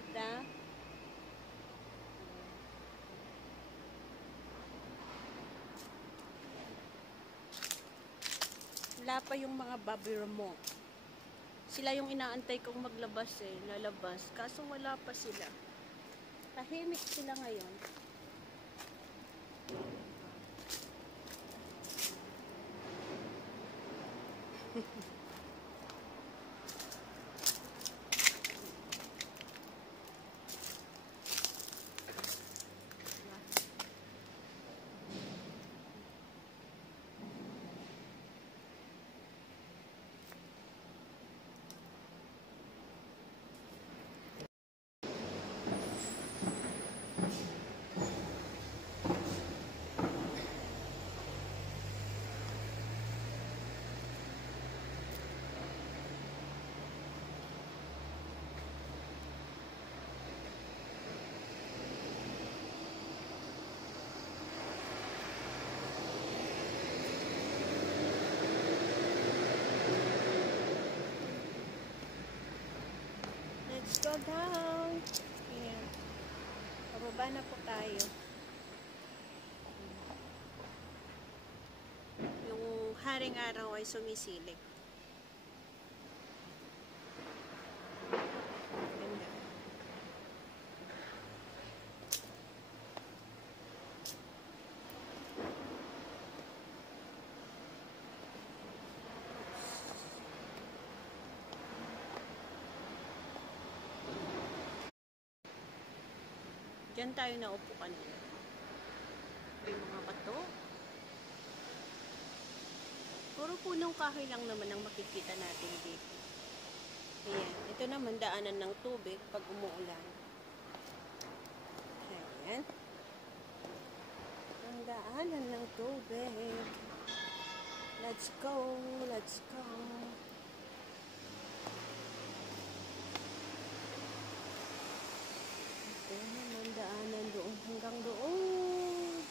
papunta. Wala pa yung mga babero mo. Sila yung inaantay kong maglabas lalabas. Kaso wala pa sila. Tahimik sila ngayon. Let's go down. Ayan. Pababa na po tayo. Yung haring araw ay sumisilip. Ganda. Diyan tayo naupo kanina. May mga bato. Puro punong kahoy lang naman ang makikita natin dito. Ayan. Ito naman daanan ng tubig pag umuulan. Ayan. Ang daanan ng tubig. Let's go. Let's go. Ito naman daanan doon hanggang doon.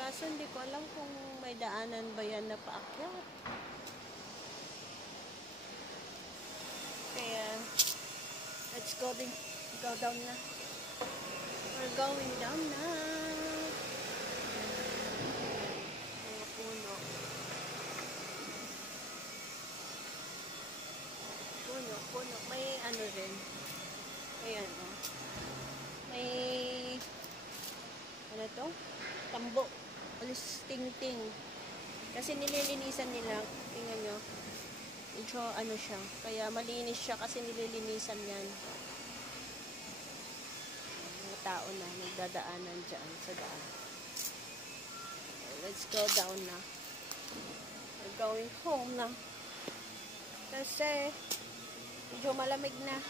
Kaso hindi ko alam kung may daanan ba yan na paakyat. Kaya let's go down na. We're going down na. Mga puno. Puno. May ano rin. Ayan, oh. May ano to? Tambo. Alis ting-ting. Kasi nililinisan nila. Tingnan nyo. Medyo ano siya. Kaya malinis siya kasi nililinisan yan. Mga tao na nagdadaanan dyan sa daan. Let's go down na. We're going home na. Kasi medyo malamig na.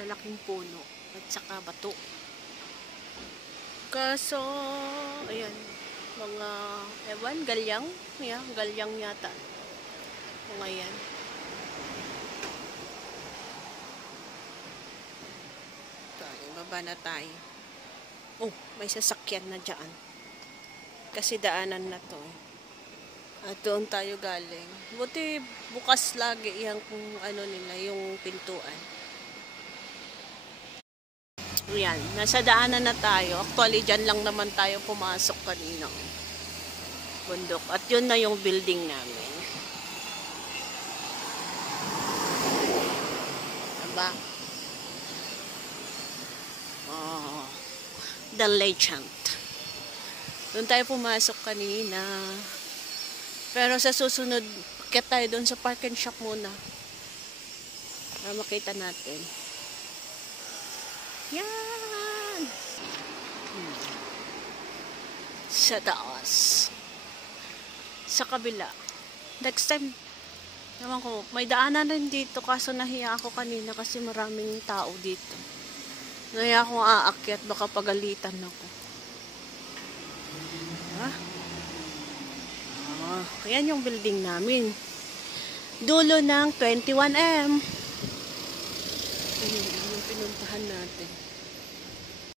Lalaking puno at saka bato. Kaso ayan, mga ewan, galyang. Yeah, galyang yata. Mga yan. Tayo, baba na tayo. Oh, may sasakyan na dyan. Kasi daanan na to. At doon tayo galing. Buti bukas lagi yung ano nila, yung pintuan. Yan, nasa daanan na tayo. Actually, dyan lang naman tayo pumasok kanina. Bundok. At yun na yung building namin. Diba? Oh, the legend. Doon tayo pumasok kanina. Pero sa susunod, akit tayo doon sa park and shop muna. Para makita natin. Yan! Sa taas. Sa kabila. Next time, naman ko, may daanan rin dito kaso nahiya ako kanina kasi maraming tao dito. Nahiya akong aakyat, baka pagalitan ako. Diba? Ayan yung building namin. Dulo ng 21M. Ayun, yung pinuntahan natin.